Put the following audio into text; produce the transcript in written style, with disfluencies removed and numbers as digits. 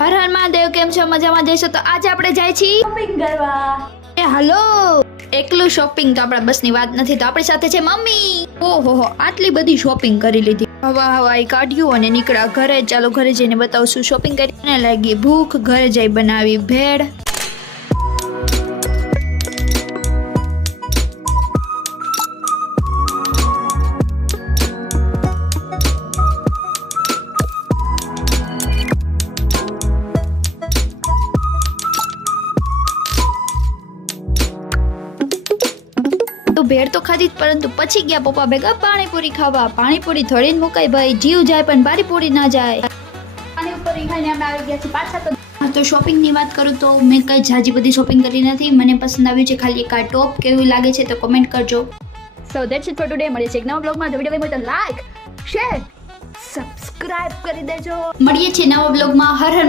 હર હર મહાદેવ, કેમ છો? મજામાં જઈશો? તો આજે આપણે જાય છીએ શોપિંગ કરવા. હલો, એકલું શોપિંગ તો આપણા બસની વાત નથી, તો આપણી સાથે છે મમ્મી. ઓહો, આટલી બધી શોપિંગ કરી લીધી, હવાઈ કાઢ્યું અને નીકળ્યા ઘરે. ચાલો ઘરે જઈને બતાવશું શોપિંગ કરીને. લાગી ભૂખ, ઘરે જઈ બનાવી ભેળ. તો ભેળ તો ખાધી જ, પરંતુ પછી ગયા પપ્પા ભેગા પાણીપુરી ખાવા. પાણીપુરી થોડી જ મુકાય ભાઈ, જીવ જાય પણ પાણીપુરી ના જાય. પાણીપુરી ખાઈને અમે આવી ગયા છીએ પાછા. તો શોપિંગ ની વાત કરું તો મેં કઈ જાજી બધી શોપિંગ કરી નથી. મને પસંદ આવ્યું છે ખાલી એક આ ટોપ. કેવું લાગે છે તો કમેન્ટ કરજો. સો ધેટ્સ ઇટ ફોર ટુડે. મળીએ છીએ એક નવા બ્લોગમાં. જો વિડીયો ગમે તો લાઈક, શેર, સબસ્ક્રાઇબ કરી દેજો. મળીએ છીએ નવા બ્લોગમાં. હર હર